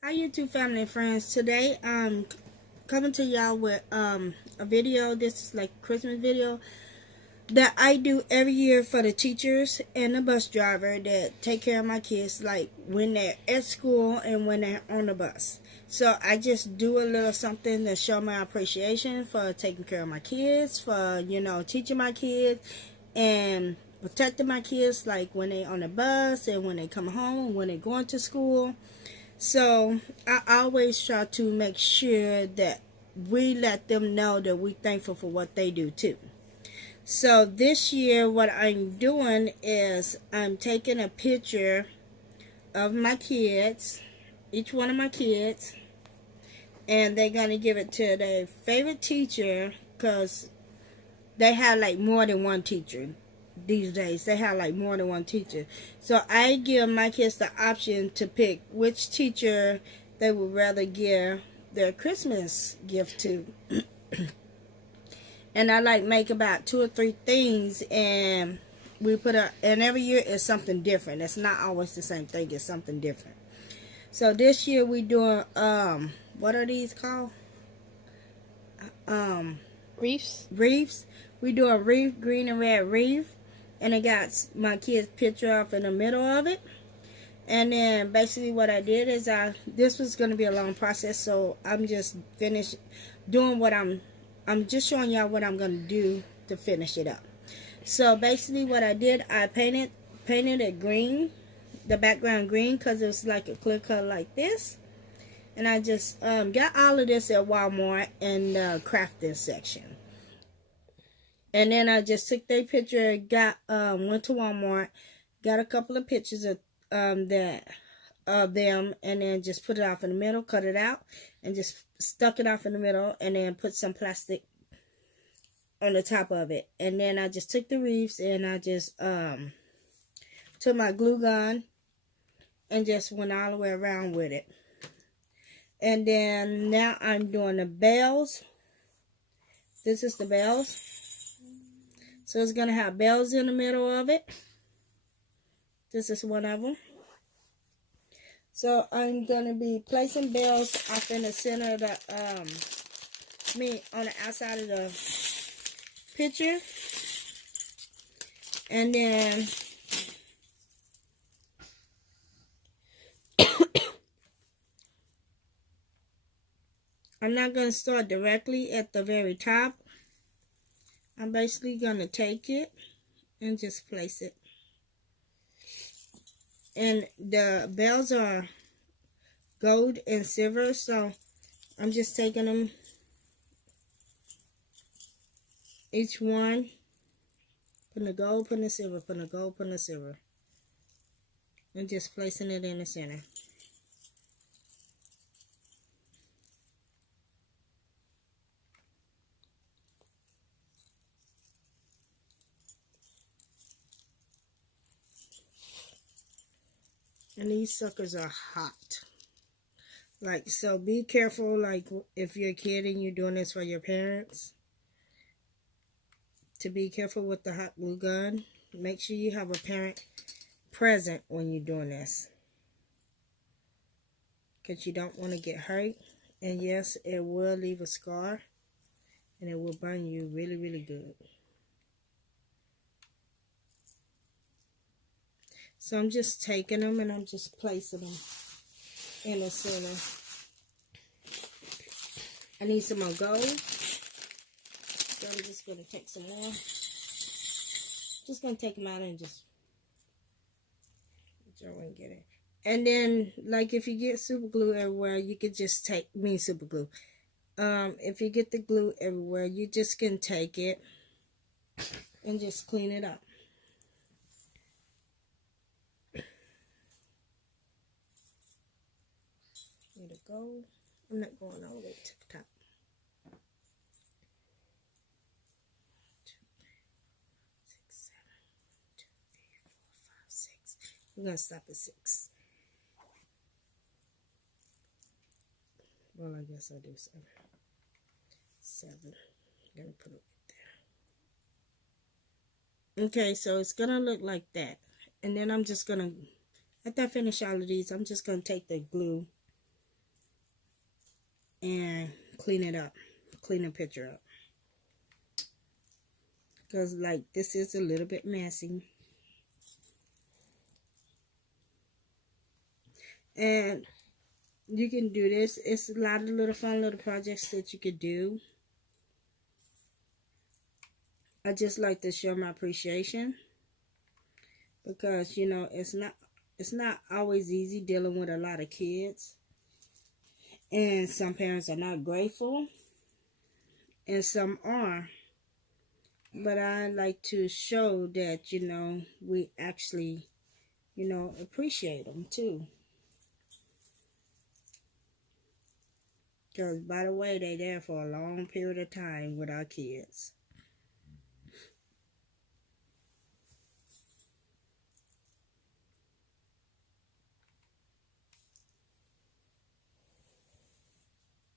Hi YouTube family and friends. Today I'm coming to y'all with a video. This is like a Christmas video that I do every year for the teachers and the bus driver that take care of my kids, like when they're at school and when they're on the bus. So I just do a little something to show my appreciation for taking care of my kids, for teaching my kids and protecting my kids, like when they on the bus and when they come home and when they're going to school. So I always try to make sure that we let them know that we're thankful for what they do too. So this year what I'm doing is I'm taking a picture of my kids, each one of my kids, and they're going to give it to their favorite teacher, because they have like more than one teacher these days. They have like more than one teacher. So I give my kids the option to pick which teacher they would rather give their Christmas gift to. And I like make about 2 or 3 things, and we put and every year is something different. It's not always the same thing. It's something different. So this year we doing what are these called? Reefs. We do a reef, green and red reef, and I got my kid's picture off in the middle of it. And then basically what I did is this was going to be a long process, so I'm just finished doing what I'm just showing y'all what I'm going to do to finish it up. So basically what I did, I painted it green, the background green, because it was like a clear color like this. And I just got all of this at Walmart in the crafting section. And then I just took their picture, went to Walmart, got a couple of pictures of them, and then just put it off in the middle, cut it out, and just stuck it off in the middle, and then put some plastic on the top of it. And then I just took the reefs and I just took my glue gun and just went all the way around with it. And then now I'm doing the bells. This is the bells. So it's going to have bells in the middle of it. This is one of them. So I'm going to be placing bells off in the center of the, on the outside of the picture. And then I'm not going to start directly at the very top. I'm basically going to take it and just place it. And the bells are gold and silver, so I'm just taking them, each one, putting the gold, putting the silver, putting the gold, putting the silver, and just placing it in the center. And these suckers are hot. Like, so be careful, like, if you're a kid and you're doing this for your parents, to be careful with the hot glue gun. Make sure you have a parent present when you're doing this, because you don't want to get hurt. And yes, it will leave a scar, and it will burn you really, really good. So I'm just taking them and I'm just placing them in the center. I need some more gold, so I'm just going to take some more. Just going to take them out and just, I won't get it. And then, like, if you get super glue everywhere, you could just take, super glue. If you get the glue everywhere, you just can take it and just clean it up. Need to go. I'm not going all the way to the top. 2, 6, 7, 2, 3, 4, 5, 6. I'm gonna stop at 6. Well, I guess I'll do 7. 7. I'm gonna put it there. Okay, so it's gonna look like that. And then I'm just gonna, after I finish all of these, I'm just gonna take the glue and clean it up, clean the picture up. Because like this is a little bit messy. And you can do this. It's a lot of little fun little projects that you could do. I just like to show my appreciation. Because, you know, it's not always easy dealing with a lot of kids. And some parents are not grateful. And some are. But I like to show that, you know, we actually, you know, appreciate them too. Because, by the way, they're there for a long period of time with our kids.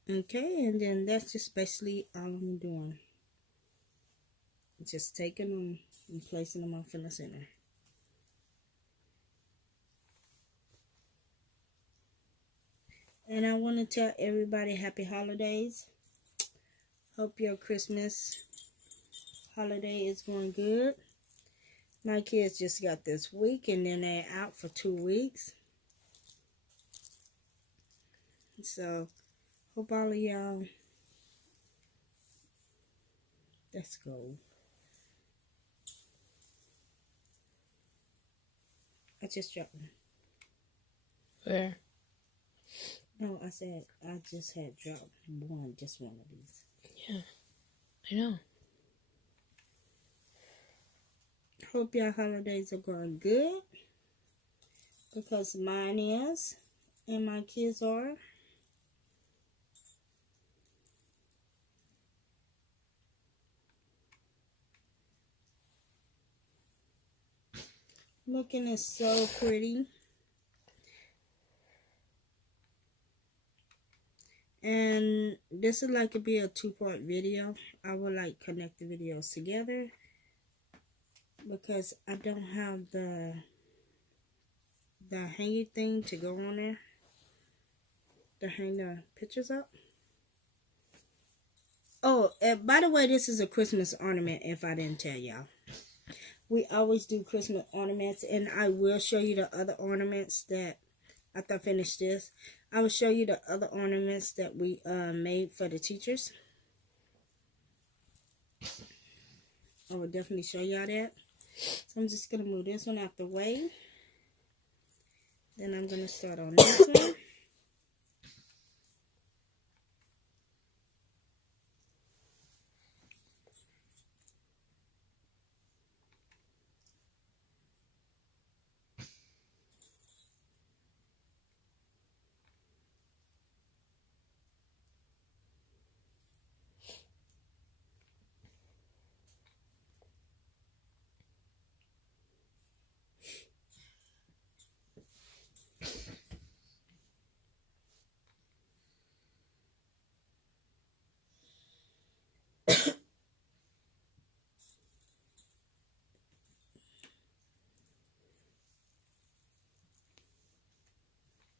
Okay, and then that's just basically all I'm doing. Just taking them and placing them off in the center. And I want to tell everybody happy holidays. Hope your Christmas holiday is going good. My kids just got this week and then they're out for 2 weeks. So, hope all of y'all, let's go. I just dropped one. Where? No, I said I just had dropped just one of these. Yeah, I know. Hope your holidays are going good. Because mine is. And my kids are. Looking is so pretty. And this is like to be a 2-part video. I would like connect the videos together because I don't have the hanging thing to go on there to hang the pictures up. Oh, and by the way, this is a Christmas ornament if I didn't tell y'all. We always do Christmas ornaments, and I will show you the other ornaments that after I finish this. I will show you the other ornaments that we made for the teachers. I will definitely show y'all that. So I'm just going to move this one out the way. Then I'm going to start on this one.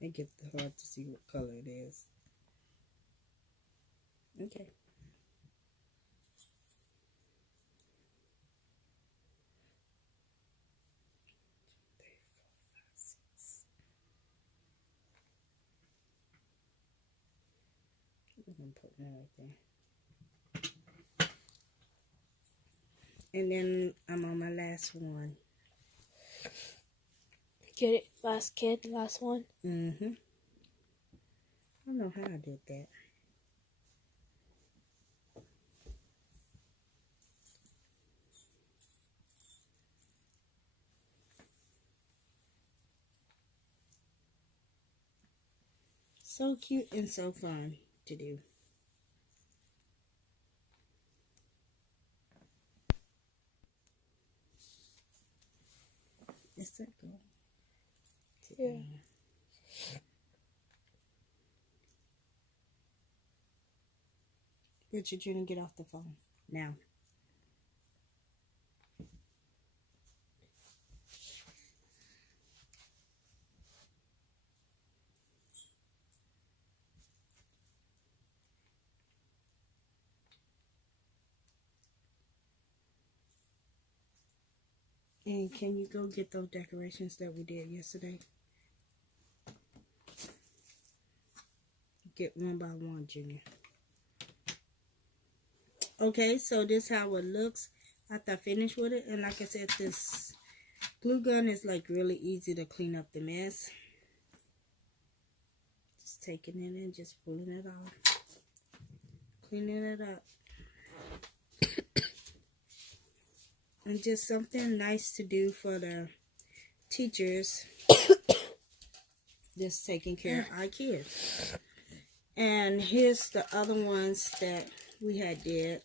It gets hard to see what color it is. Okay. I'm going to put that right there. And then I'm on my last one. Get it? Last kid, last one? Mm-hmm. I don't know how I did that. So cute and so fun to do. Is that good? Yeah. Richard, you're going to get off the phone now. And can you go get those decorations that we did yesterday? Get one by one, Junior. Okay, so this is how it looks after I finish with it. And like I said, this glue gun is like really easy to clean up the mess. Just taking it and just pulling it off. Cleaning it up. And just something nice to do for the teachers. Just taking care of our kids. And here's the other ones that we had did.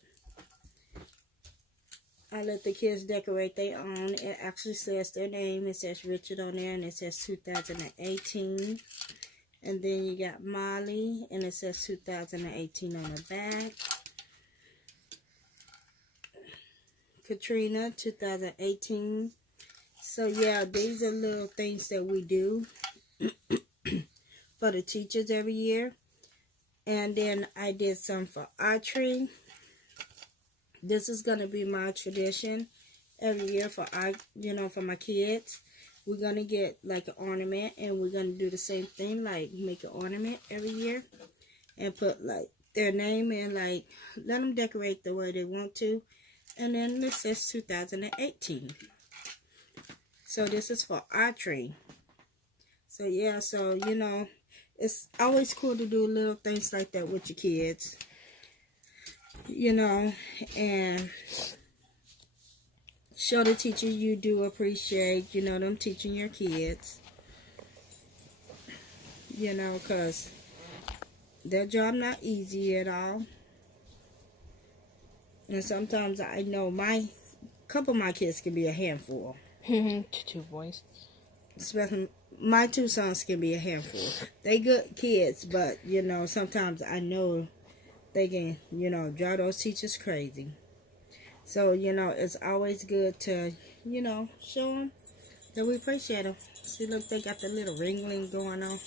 I let the kids decorate their own. It actually says their name. It says Richard on there, and it says 2018. And then you got Molly, and it says 2018 on the back. Katrina, 2018. So yeah, these are little things that we do for the teachers every year. And then I did some for archery. This is gonna be my tradition every year for for my kids. We're gonna get like an ornament, and we're gonna do the same thing, like make an ornament every year and put like their name and like let them decorate the way they want to. And then this says 2018. So this is for archery. So yeah, so it's always cool to do little things like that with your kids. And show the teacher you do appreciate, them teaching your kids. Because their job not easy at all. And sometimes I know couple of my kids can be a handful. 2 boys. Especially my 2 sons can be a handful. They good kids, but sometimes I know they can, drive those teachers crazy. So, it's always good to, show them that we appreciate them. See, look, they got the little ringling going on.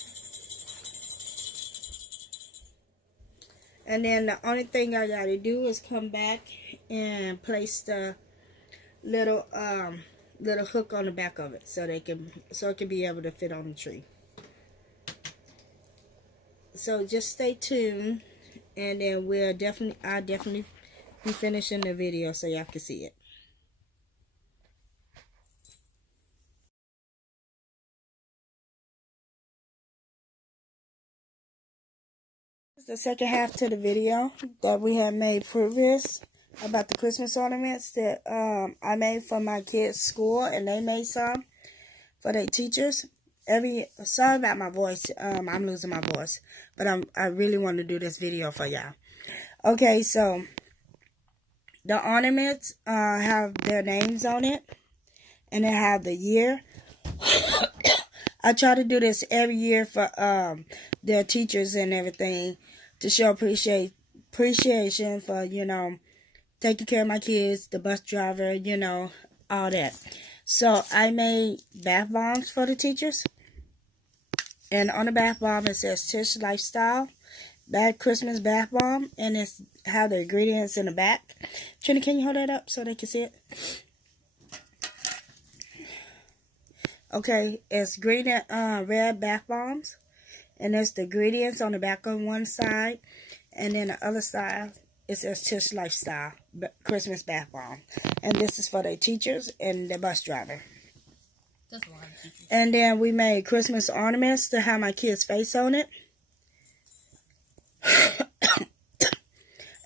And then the only thing I gotta do is come back and place the little hook on the back of it so it can be able to fit on the tree. So just stay tuned, and then I'll definitely be finishing the video so y'all can see it. The second half to the video that we had made previous about the Christmas ornaments that I made for my kids' school, and they made some for their teachers. Sorry about my voice. I'm losing my voice, but I really want to do this video for y'all. Okay, so the ornaments have their names on it, and they have the year. I try to do this every year for their teachers and everything, to show appreciation for, taking care of my kids, the bus driver, all that. So I made bath bombs for the teachers. And on the bath bomb it says Tish Lifestyle, that Christmas bath bomb, and it's have the ingredients in the back. Trini, can you hold that up so they can see it? Okay, it's green and red bath bombs, and there's the ingredients on the back on one side, and then the other side it says Tish Lifestyle Christmas bath bomb, and this is for the teachers and the bus driver. That's a lot of teachers. And then we made Christmas ornaments to have my kids' face on it.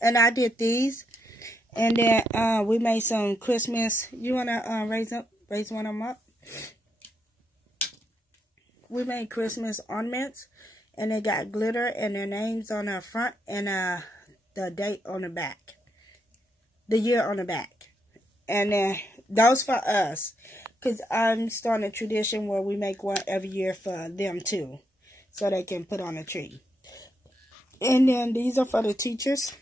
And I did these, and then we made some Christmas. You wanna raise one of them up? We made Christmas ornaments, and they got glitter and their names on the front, and the date on the back, the year on the back. And then those for us, because I'm starting a tradition where we make one every year for them too, so they can put on a tree. And then these are for the teachers.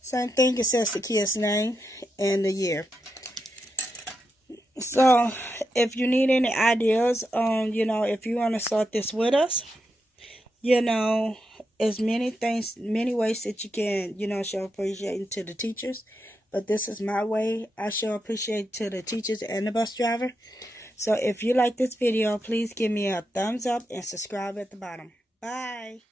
Same thing, it says the kid's name and the year. So if you need any ideas on, if you want to start this with us, there's many ways that you can, show appreciation to the teachers. but this is my way. I sure appreciate to the teachers and the bus driver. So if you like this video, please give me a thumbs up and subscribe at the bottom. Bye.